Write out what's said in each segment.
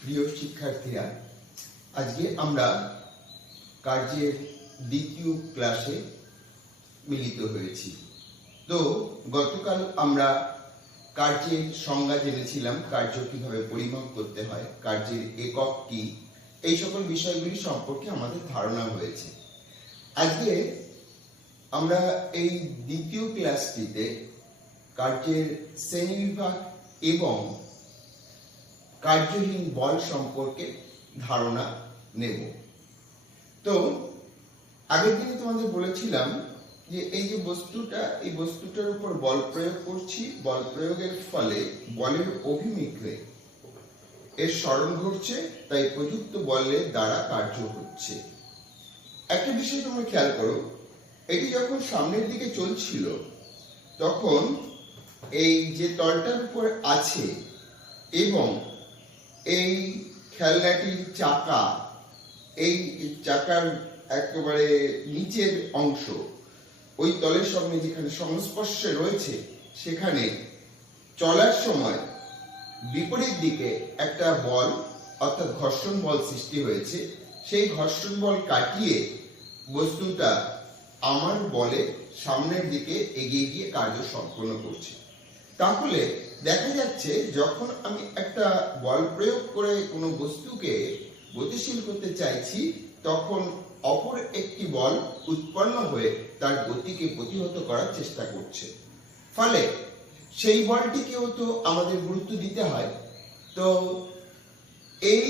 প্রিয় শিক্ষার্থীরা, আজকে আমরা কার্যের দ্বিতীয় ক্লাসে মিলিত হয়েছি। তো গতকাল আমরা কার্যের সংজ্ঞা জেনেছিলাম, কার্য কিভাবে পরিমাপ করতে হয়, কার্যের একক কি, এই সকল বিষয়গুলি সম্পর্কে আমাদের ধারণা হয়েছে। আজকে আমরা এই দ্বিতীয় ক্লাসটিতে কার্যের শ্রেণীবিভাগ এবং কার্যহীন বল সম্পর্কে ধারণা নেব। তো আগের দিনে তোমাদের বলেছিলাম যে এই যে বস্তুটা, এই বস্তুটার উপর বল প্রয়োগ করছি, বল প্রয়োগের ফলে বলের অভিমুখে এর স্মরণ ঘটছে, তাই প্রযুক্ত বলের দ্বারা কার্য হচ্ছে। একটা বিষয় তোমরা খেয়াল করো, এটি যখন সামনের দিকে চলছিল তখন এই যে তলটার উপর আছে এবং এই খেলনাটির চাকা, এই চাকার একেবারে নিচের অংশ ওই তলের সঙ্গে যেখানে সংস্পর্শে রয়েছে, সেখানে চলার সময় বিপরীত দিকে একটা বল অর্থাৎ ঘর্ষণ বল সৃষ্টি হয়েছে। সেই ঘর্ষণ বল কাটিয়ে বস্তুটা আমার বলে সামনের দিকে এগিয়ে গিয়ে কার্য সম্পন্ন করছে। তাহলে দেখা যাচ্ছে যখন আমি একটা বল প্রয়োগ করে কোনো বস্তুকে গতিশীল করতে চাইছি, তখন অপর একটি বল উৎপন্ন হয়ে তার গতিকে প্রতিহত করার চেষ্টা করছে। ফলে সেই বলটিকেও তো আমাদের গুরুত্ব দিতে হয়। তো এই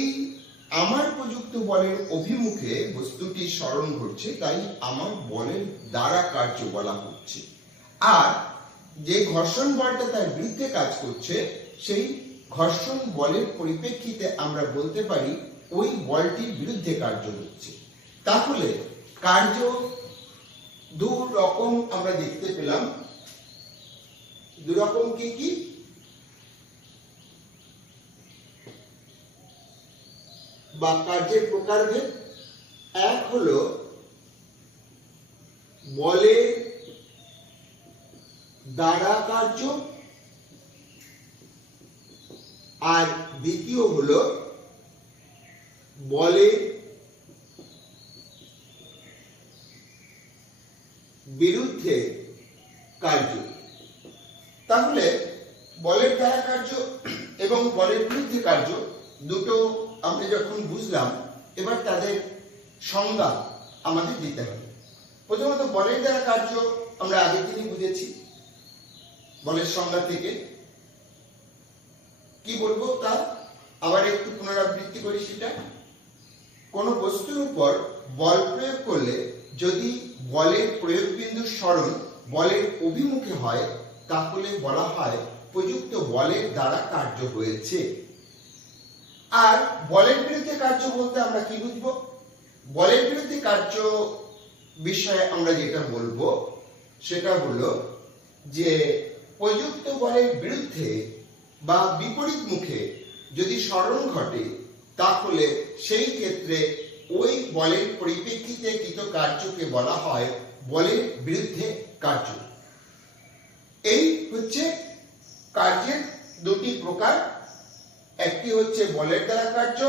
আমার প্রযুক্ত বলের অভিমুখে বস্তুটি স্মরণ ঘটছে, তাই আমার বলের দ্বারা কার্য বলা হচ্ছে। আর যে ঘর্ষণ বলটা তার বিরুদ্ধে কাজ করছে, সেই ঘর্ষণ বলের পরিপ্রেক্ষিতে আমরা বলতে পারি ওই বলটির বিরুদ্ধে কার্য হচ্ছে। তাহলে কার্য দু রকম আমরা দেখতে পেলাম। দু রকম কি? বা কার্যের প্রকারভেদ। এক হলো বলের দ্বারা কার্য, আর দ্বিতীয় হলো বলের বিরুদ্ধে কার্য। তাহলে বলের দ্বারা কার্য এবং বলের বিরুদ্ধে কার্য দুটো আমরা যখন বুঝলাম, এবার তাদের সংজ্ঞা আমাদের দিতে হবে। প্রথমত বলের দ্বারা কার্য আমরা আগের দিনই বুঝেছি। বলের সংজ্ঞা থেকে কি বলবো তা আবার একটু পুনরাবৃত্তি করি। সেটা কোনো বস্তুর উপর বল প্রয়োগ করলে যদি বলের প্রয়োগ বিন্দুর স্মরণ বলের অভিমুখে হয়, তাহলে বলা হয় প্রযুক্ত বলের দ্বারা কার্য হয়েছে। আর বলের বিরুদ্ধে কার্য বলতে আমরা কি বুঝবো? বলের বিরুদ্ধে কার্য বিষয়ে আমরা যেটা বলবো সেটা হলো যে প্রযুক্ত বলের বিরুদ্ধে বা বিপরীত মুখে যদি স্মরণ ঘটে, তাহলে সেই ক্ষেত্রে ওই বলের পরিপ্রেক্ষিতে কৃত কার্যকে বলা হয় বলের বিরুদ্ধে কার্য। এই হচ্ছে কার্যের দুটি প্রকার। একটি হচ্ছে বলের দ্বারা কার্য,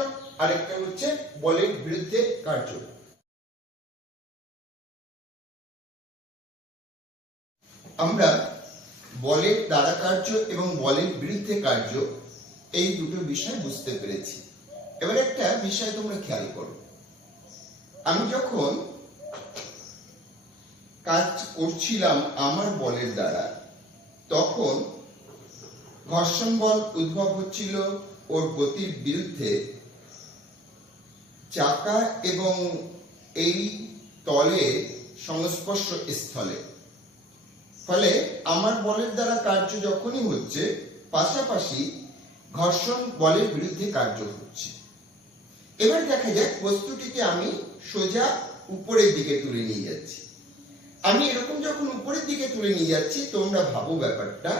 আর একটা হচ্ছে বলের বিরুদ্ধে কার্য। আমরা বলের দ্বারা কার্য এবং বলের বিরুদ্ধে কার্য এই দুটো বিষয় বুঝতে পেরেছি। এবার একটা বিষয় তোমরা খেয়াল করো, আমি যখন কাজ করছিলাম আমার বলের দ্বারা, তখন ঘর্ষণ বল উদ্ভব হচ্ছিল ওর গতির বিরুদ্ধে চাকা এবং এই তলের সংস্পর্শ স্থলে। ফলে আমার বলের দ্বারা কার্য যখনই হচ্ছে, পাশাপাশি ঘর্ষণ বলের বিরুদ্ধে কার্য হচ্ছে। এবার দেখা যাক বস্তুটিকে আমি সোজা উপরের দিকে তুলে নিয়ে যাচ্ছি। আমি এরকম যখন উপরের দিকে তুলে নিয়ে যাচ্ছি, তোমরা ভাবো ব্যাপারটা,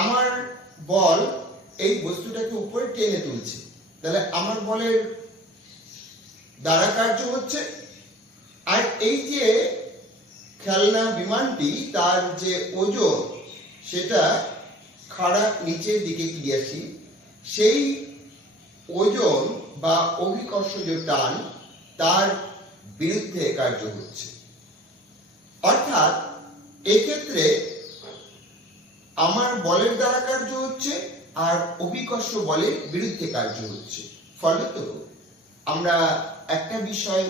আমার বল এই বস্তুটাকে উপরে টেনে তুলছে, তাহলে আমার বলের দ্বারা কার্য হচ্ছে। আর এই যে খেলনা বিমানটি, তার যে ওজন, সেটা খাড়া নিচের দিকে ক্রিয়াশীল, সেই ওজন বা অভিকর্ষজ টান তার বিরুদ্ধে কার্য হচ্ছে। অর্থাৎ এক্ষেত্রে আমার বলের দ্বারা কার্য হচ্ছে আর অভিকর্ষ বলের বিরুদ্ধে কার্য হচ্ছে। ফলত আমরা একটা বিষয়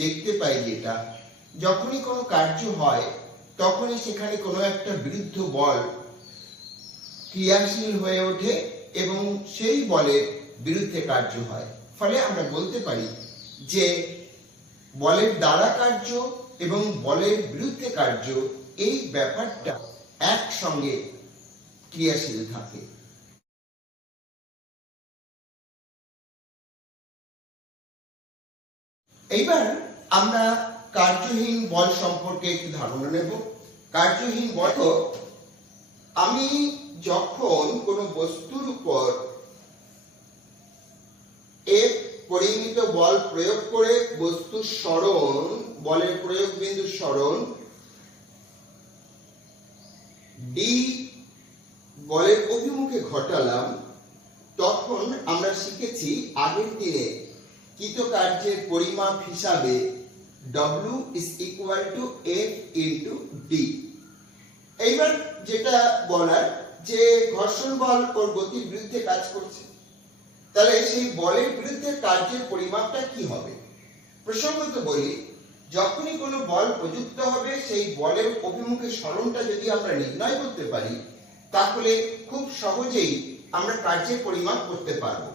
দেখতে পাই, যেটা যখনই কোনো কার্য হয় তখনই সেখানে কোনো একটা বিরুদ্ধ বল ক্রিয়াশীল হয়ে ওঠে এবং সেই বলের বিরুদ্ধে কার্য হয়। ফলে আমরা বলতে পারি যে বলের দ্বারা কার্য এবং বলের বিরুদ্ধে কার্য এই ব্যাপারটা একসঙ্গে ক্রিয়াশীল থাকে। এইবার আমরা কার্যহীন বল সম্পর্কে একটু ধারণা নেব। কার্যহীন বল, আমি যখন কোনো বস্তুর উপর এক পরিমিত বল প্রয়োগ করে বস্তুর সরণ, বলের প্রয়োগ বিন্দুর সরণ ডি বলের অভিমুখে ঘটালাম, তখন আমরা শিখেছি আগের দিনে কৃতকার্যের পরিমাপ হিসাবে W is equal to F into D। এইবার যেটা বলার যে ঘর্ষণ বল ওর গতির বিরুদ্ধে কাজ করছে, তাহলে সেই বলের বিরুদ্ধে কার্যের পরিমাপটা কি হবে? প্রসঙ্গত বলি, যখনই কোনো বল প্রযুক্ত হবে সেই বলের অভিমুখে সরণটা যদি আমরা নির্ণয় করতে পারি, তাহলে খুব সহজেই আমরা কার্যের পরিমাপ করতে পারবো।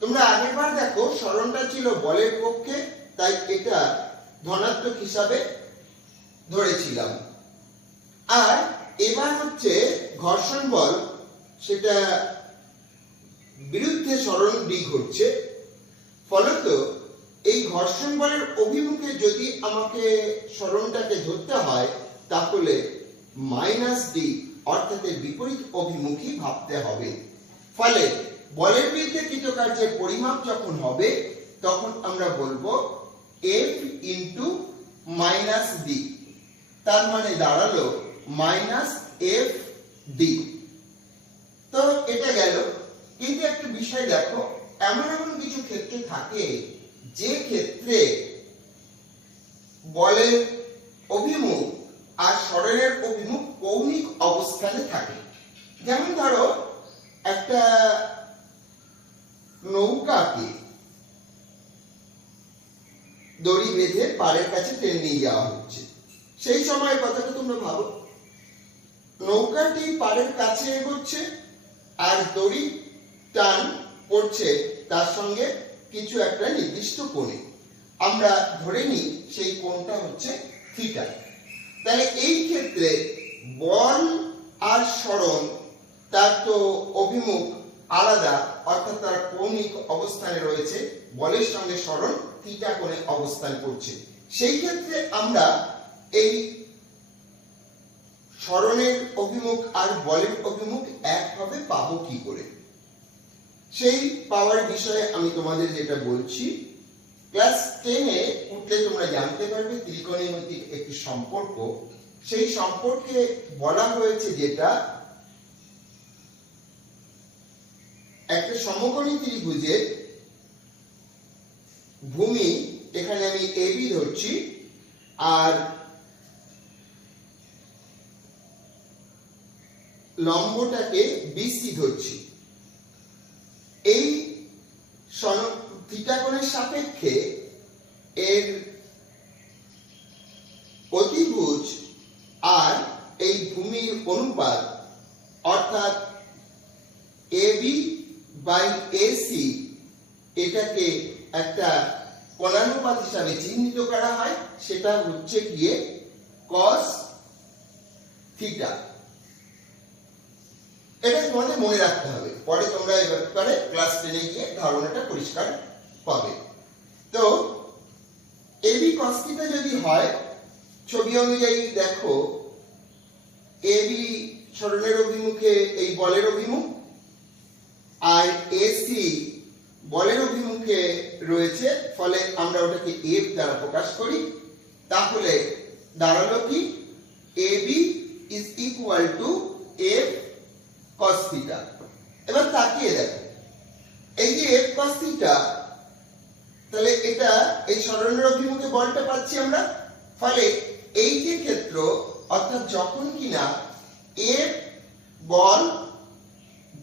তোমরা আগেরবার দেখো সরণটা ছিল বলের পক্ষে, তাই এটা ধনাত্মক হিসাবে ধরেছিলাম। আর এবার হচ্ছে ঘর্ষণ বল, সেটা বিরুদ্ধে সরণ দিক ঘটছে। ফলত এই ঘর্ষণ বলের অভিমুখে যদি আমাকে সরণটাকে ধরতে হয়, তাহলে মাইনাস ডি অর্থাৎ বিপরীত অভিমুখী ভাবতে হবে। ফলে বলের বিরুদ্ধে কৃতকার্যের পরিমাপ যখন হবে, তখন আমরা বলবো F ইন্টু মাইনাস ডি, তার মানে দাঁড়ালো মাইনাস এফ ডি। তো এটা গেল। কিন্তু একটা বিষয় দেখো, এমন এমন কিছু ক্ষেত্র থাকে যে ক্ষেত্রে বলের অভিমুখ আর সরণের অভিমুখ কৌণিক অবস্থানে থাকে। যেমন ধরো একটা নৌকাকে দড়ি বেঁধে পাড়ের কাছে টেনে নিয়ে যাওয়া হচ্ছে। সেই সময়ের কথাটা তোমরা ভাবো, নৌকাটি পাড়ের কাছে এগোচ্ছে আর দড়ি টান পড়ছে তার সঙ্গে কিছু একটা নির্দিষ্ট কোণে। আমরা ধরে নিই সেই কোণটা হচ্ছে থিটা। তাহলে এই ক্ষেত্রে বল আর সরণ তার তো অভিমুখ আলাদা, অর্থাৎ তার কৌণিক অবস্থানে রয়েছে, বলের সঙ্গে সরণ থিটা কোণে অবস্থান করছে। সেই ক্ষেত্রে আমরা এই সরণের অভিমুখ আর বলের অভিমুখ একভাবে পাবো কি করে? সেই পাওয়ার বিষয়ে আমি তোমাদের যেটা বলছি, ক্লাস 10-এ উঠলে তোমরা জানতে পারবে ত্রিকোণমিতিক একটি সম্পর্ক। সেই সম্পর্কে বলা হয়েছে যেটা একটা সমকোণী ত্রিভুজের ভূমি, এখানে আমি এবি ধরছি, আর লম্বটাকে বিসি ধরছি। এই থিটা কোণের সাপেক্ষে এর অতিভুজ আর এই ভূমির অনুপাত, অর্থাৎ এবি বাই এসি, এটাকে একটা কোণানুপাত হিসাবে চিহ্নিত করা হয়। সেটা হচ্ছে গিয়ে cos থিটা। এটা তোমাদের মনে রাখতে হবে, পরে তোমরা এই ব্যাপারে ক্লাস 10-এ গিয়ে ধারণাটা পরিষ্কার পাবে। তো এবি cos থিটা যদি হয়, ছবি অনুযায়ী দেখো এবি সরণের অভিমুখে এই বলের অভিমুখ, আর এসি বলের অভিমুখে রয়েছে, ফলে আমরা ওটাকে এফ দ্বারা প্রকাশ করি। তাহলে দাঁড়ালো কি? AB is equal to F cos theta. এবার তাকিয়ে দেখো, এই যে এফ থিটা, তাহলে এটা এই সরণের অভিমুখে বলটা পাচ্ছি আমরা। ফলে এই যে ক্ষেত্র, অর্থাৎ যখন কিনা এ বল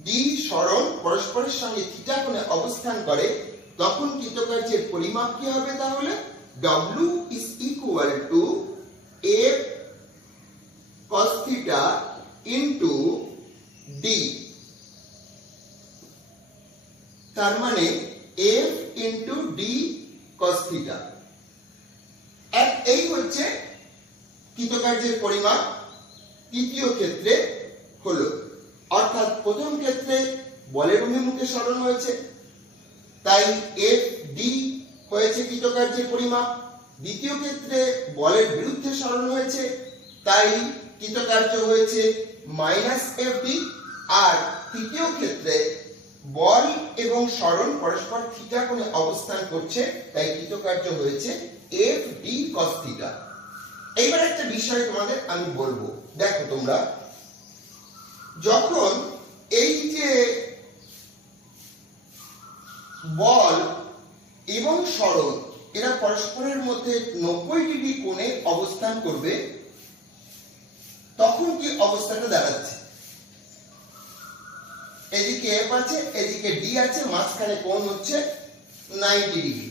ডি সরণ পরস্পরের সঙ্গে থিটা কোণে অবস্থান করে, তখন কৃতকার্যের পরিমাপ কি হবে? তাহলে W is equal to F cos theta into D, তার মানে F into D cos theta। এই হচ্ছে কৃতকার্যের পরিমাপ তৃতীয় ক্ষেত্রে হলো। অর্থাৎ প্রথম ক্ষেত্রে বলের অভিমুখে সরণ হয়েছে, তাই এফ ডি হয়েছে কৃতকার্যের পরিমাপ। দ্বিতীয় ক্ষেত্রে বলের বিরুদ্ধে সরণ হয়েছে, তাই কৃতকার্য হয়েছে মাইনাস এফ ডি। আর তৃতীয় ক্ষেত্রে বল এবং সরণ পরস্পর থিটা কোণে অবস্থান করছে, তাই কৃতকার্য হয়েছে এফ ডি কস থিটা। এইবার একটা বিষয় তোমাদের আমি বলবো, দেখো তোমরা যখন এই যে বল এবং সরণ এরা পরস্পরের মধ্যে 90 ডিগ্রি কোণে অবস্থান করবে, তখন কি অবস্থাটা দাঁড়াচ্ছে? এদিকে এফ আছে, এদিকে ডি আছে, মাঝখানে কোণ হচ্ছে 90 ডিগ্রি।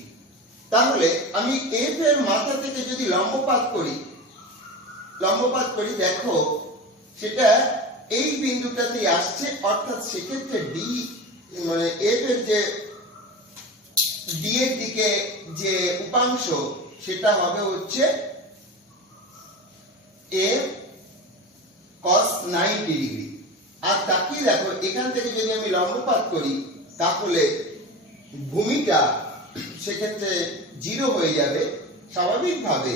তাহলে আমি এফ এর মাথা থেকে যদি লম্বপাত করি, দেখো সেটা এই বিন্দুটাতে আসছে, অর্থাৎ সেক্ষেত্রে ডি মানে এফ এর যে ডি এর দিকে যে উপাংশ সেটা হবে হচ্ছে এফ cos 90 ডিগ্রি। আর তাকিয়ে দেখো এখান থেকে যদি আমি লম্বপাত করি, তাহলে ভূমিটা সেক্ষেত্রে 0 হয়ে যাবে। স্বাভাবিকভাবে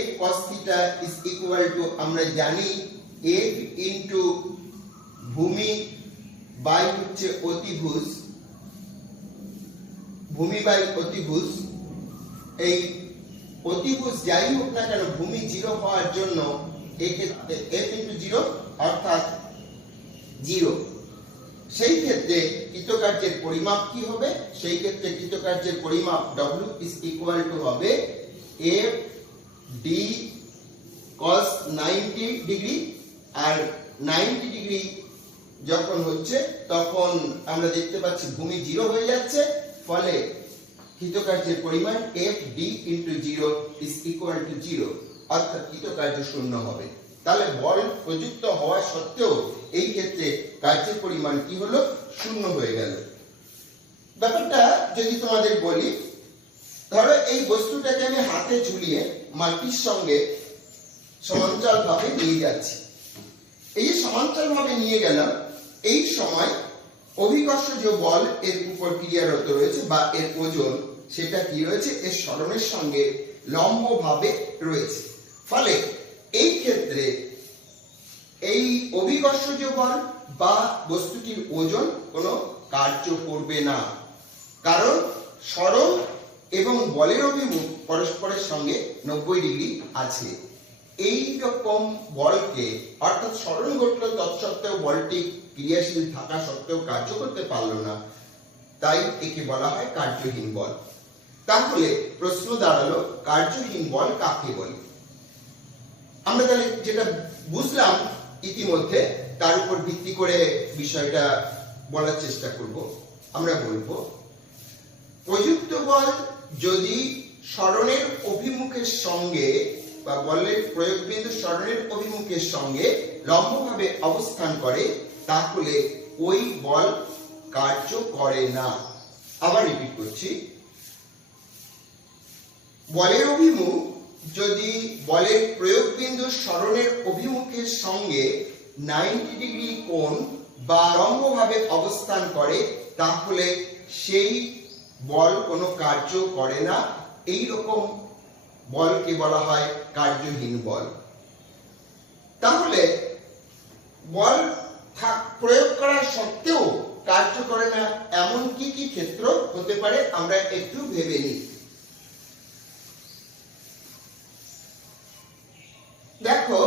f cos theta is equal to আমরা জানি f into ভূমি বাই হচ্ছে অতিভুজ, ভূমি বাই অতিভুজ। এই অতিভুজ যাই হোক না কেন, ভূমি 0 হওয়ার জন্য এক্ষেত্রে f into 0 অর্থাৎ 0। সেই ক্ষেত্রে কৃতকার্যের পরিমাপ কি হবে? সেই ক্ষেত্রে কৃতকার্যের পরিমাপ W is equal to হবে f d cos 90 ডিগ্রি। আর 90 ডিগ্রি যখন হচ্ছে তখন আমরা দেখতে পাচ্ছি ভূমি 0 হয়ে যাচ্ছে, ফলে কৃতকার্যের পরিমাণ f d into 0 is equal to 0, অর্থাৎ কৃতকার্য শূন্য হবে। তাহলে বল প্রযুক্ত হওয়া সত্ত্বেও এই ক্ষেত্রে কার্যের পরিমাণ কি হলো? শূন্য হয়ে গেল। ব্যাপারটা যদি তোমাদের বলি, ধরো এই বস্তুটাকে আমি হাতে ঝুলিয়ে মাটির সঙ্গে সমান্তরালভাবে নিয়ে যাচ্ছি। এই যে সমান্তরালভাবে নিয়ে গেলাম, এই সময় অভিকর্ষজ বল এর উপর ক্রিয়ারত রয়েছে বা এর ওজন সেটা কি রয়েছে? এর সরণের সঙ্গে লম্বভাবে রয়েছে। ফলে এই ক্ষেত্রে এই অভিকর্ষজ বল বা বস্তুটির ওজন কোনো কার্য করবে না, কারণ সরণ এবং বলের অভিমুখ পরস্পরের সঙ্গে 90 ডিগ্রি আছে। এই রকম বলকে, অর্থাৎ সরণ ঘটল তৎসত্ত্বেও বলটি ক্রিয়াশীল থাকা সত্ত্বেও কার্য করতে পারল না, তাই একে বলা হয় কার্যহীন বল। তাহলে প্রশ্ন দাঁড়ালো, কার্যহীন বল কাকে বলে? আমরা তাহলে যেটা বুঝলাম ইতিমধ্যে, তার উপর ভিত্তি করে বিষয়টা বলার চেষ্টা করব। আমরা বলবো প্রযুক্ত বল যদি সরণের অভিমুখের সঙ্গে বা বলের প্রয়োগ বিন্দু সরণের অভিমুখের সঙ্গে লম্বভাবে অবস্থান করে, তাহলে ওই বল কার্য করে না। আবার রিপিট করছি, বলের অভিমুখ যদি বলের প্রয়োগ বিন্দু সরণের অভিমুখের সঙ্গে 90 ডিগ্রি কোণ বা লম্বভাবে অবস্থান করে, তাহলে সেই বল কোনো কার্য করে না। এই রকম বলকে বলা হয় কার্যহীন বল। তাহলে বল প্রয়োগ করা সত্ত্বেও কার্য করে না এমন কি কি ক্ষেত্র হতে পারে আমরা একটু ভেবে নিই। দেখো,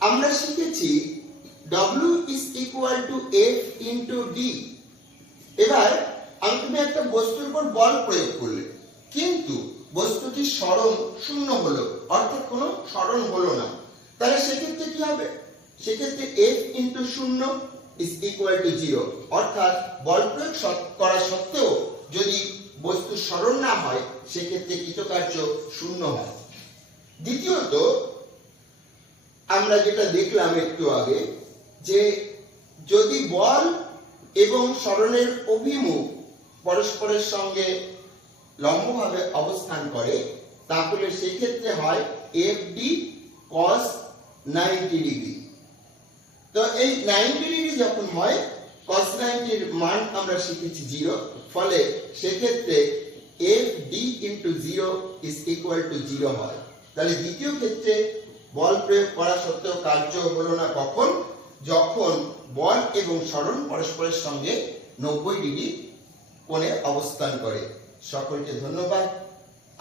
আমরা শিখেছি W is equal to F into D। এবার তুমি একটা বস্তুর উপর বল প্রয়োগ করলে, কিন্তু বস্তুটি সরণ শূন্য হলো, অর্থাৎ কোনো সরণ হলো না, তাহলে সেক্ষেত্রে কি হবে? সেক্ষেত্রে F ইন্টু শূন্য ইজ ইকুয়াল টু 0, অর্থাৎ বল প্রয়োগ করা সত্ত্বেও যদি বস্তু সরণ না হয় সেক্ষেত্রে কৃতকার্য শূন্য হয়। দ্বিতীয়ত আমরা যেটা দেখলাম একটু আগে, যে যদি বল এবং সরণের অভিমুখ পরস্পরের সঙ্গে লম্বভাবে অবস্থান করে, তাহলে সেক্ষেত্রে হয় FD cos 90 ডিগ্রি। তো এই 90 ডিগ্রি যখন হয়, cos 90 এর মান আমরা শিখেছি 0, ফলে সেক্ষেত্রে FD into 0 is equal to 0 হয়। তাহলে দ্বিতীয় ক্ষেত্রে বল প্রয়োগ করা সত্ত্বেও কার্য হলো না কখন? যখন বল এবং সরণ পরস্পরের সঙ্গে 90 ডিগ্রি কোণে অবস্থান করে। সকলকে ধন্যবাদ।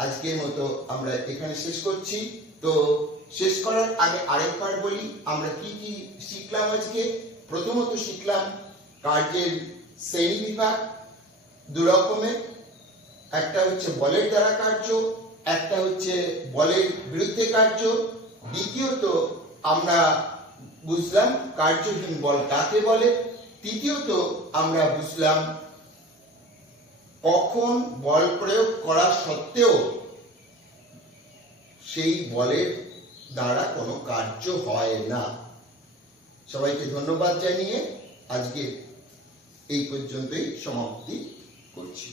আজকের মতো আমরা এখানে শেষ করছি। তো শেষ করার আগে আরেকবার বলি আমরা কি কি শিখলাম আজকে। প্রথমত শিখলাম কার্যের শ্রেণী বিভাগ দু রকমের, একটা হচ্ছে বলের দ্বারা কার্য, একটা হচ্ছে বলের বিরুদ্ধে কার্য। দ্বিতীয়ত আমরা বুঝলাম কার্যহীন বল কাকে বলে। তৃতীয়ত আমরা বুঝলাম কখন বল প্রয়োগ করা সত্ত্বেও সেই বলের দ্বারা কোনো কার্য হয় না। সবাইকে ধন্যবাদ জানিয়ে আজকে এই পর্যন্তই সমাপ্তি করছি।